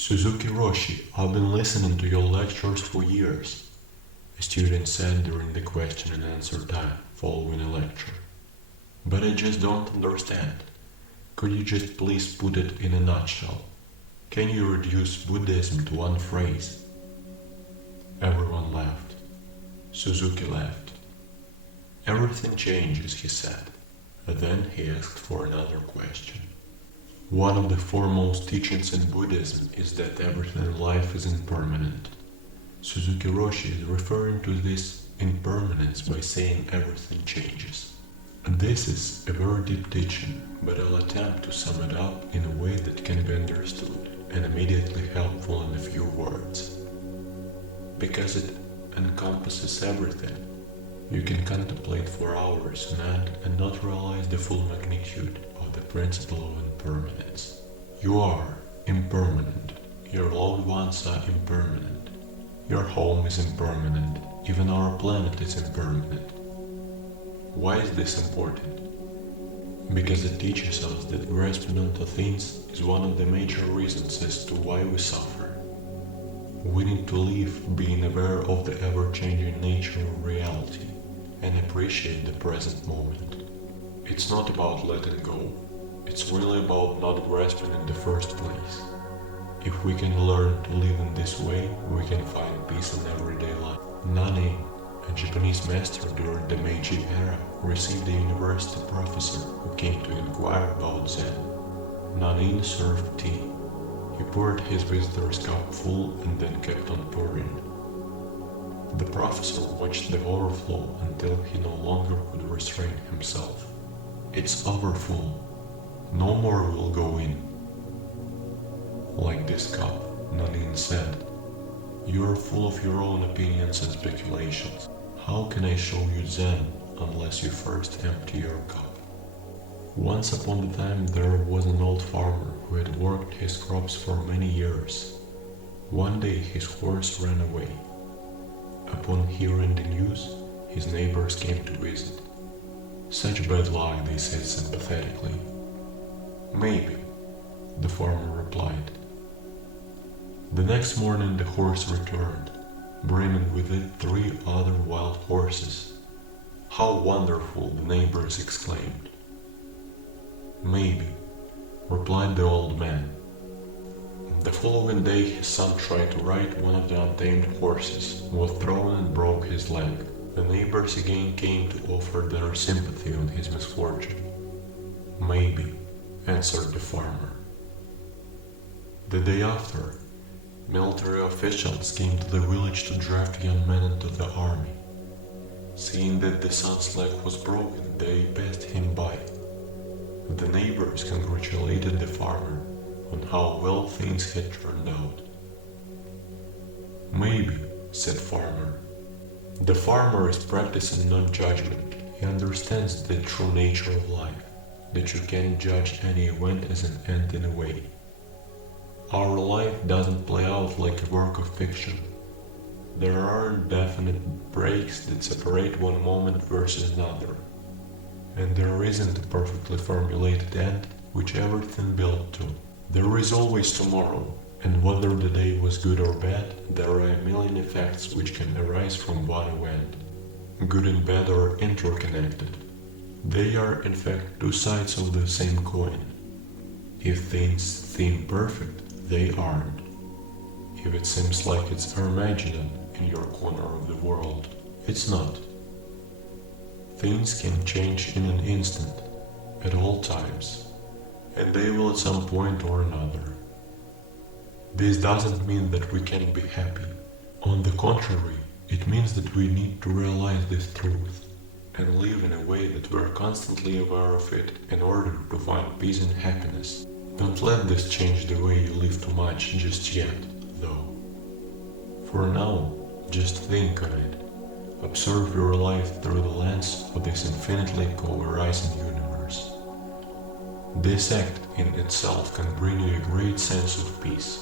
Suzuki Roshi, I've been listening to your lectures for years, a student said during the question and answer time following a lecture. But I just don't understand. Could you just please put it in a nutshell? Can you reduce Buddhism to one phrase? Everyone laughed. Suzuki laughed. Everything changes, he said. Then he asked for another question. One of the foremost teachings in Buddhism is that everything in life is impermanent. Suzuki Roshi is referring to this impermanence by saying everything changes. This is a very deep teaching, but I'll attempt to sum it up in a way that can be understood and immediately helpful in a few words. Because it encompasses everything, you can contemplate for hours on end and not realize the full magnitude of the principle of impermanence. You are impermanent. Your loved ones are impermanent. Your home is impermanent. Even our planet is impermanent. Why is this important? Because it teaches us that grasping onto things is one of the major reasons as to why we suffer. We need to live being aware of the ever-changing nature of reality and appreciate the present moment. It's not about letting go. It's really about not grasping in the first place. If we can learn to live in this way, we can find peace in everyday life. Nani, a Japanese master during the Meiji era, received a university professor who came to inquire about Zen. Nanin served tea. He poured his visitor's cup full and then kept on pouring. The professor watched the overflow until he no longer could restrain himself. It's overfull. No more will go in. Like this cup, Nanin said, you are full of your own opinions and speculations. How can I show you Zen unless you first empty your cup? Once upon a time there was an old farmer who had worked his crops for many years. One day his horse ran away. Upon hearing the news, his neighbors came to visit. Such bad luck, they said sympathetically. Maybe, the farmer replied. The next morning the horse returned, bringing with it 3 other wild horses. How wonderful, the neighbors exclaimed. Maybe, replied the old man. The following day his son tried to ride one of the untamed horses, was thrown and broke his leg. The neighbors again came to offer their sympathy on his misfortune. Maybe, answered the farmer. The day after, military officials came to the village to draft young men into the army. Seeing that the son's leg was broken, they passed him by. The neighbors congratulated the farmer on how well things had turned out. Maybe, said farmer. The farmer is practicing non-judgment. He understands the true nature of life, that you can't judge any event as an end in a way. Our life doesn't play out like a work of fiction. There aren't definite breaks that separate one moment versus another. And there isn't a perfectly formulated end which everything built to. There is always tomorrow, and whether the day was good or bad, there are a million effects which can arise from one event. Good and bad are interconnected. They are in fact 2 sides of the same coin. If things seem perfect, they aren't. If it seems like it's Armageddon in your corner of the world, it's not. Things can change in an instant, at all times, and they will at some point or another. This doesn't mean that we can't be happy. On the contrary, it means that we need to realize this truth and live in a way that we're constantly aware of it in order to find peace and happiness. Don't let this change the way you live too much just yet, though. For now, just think on it. Observe your life through the lens of this infinitely co-arising universe. This act in itself can bring you a great sense of peace.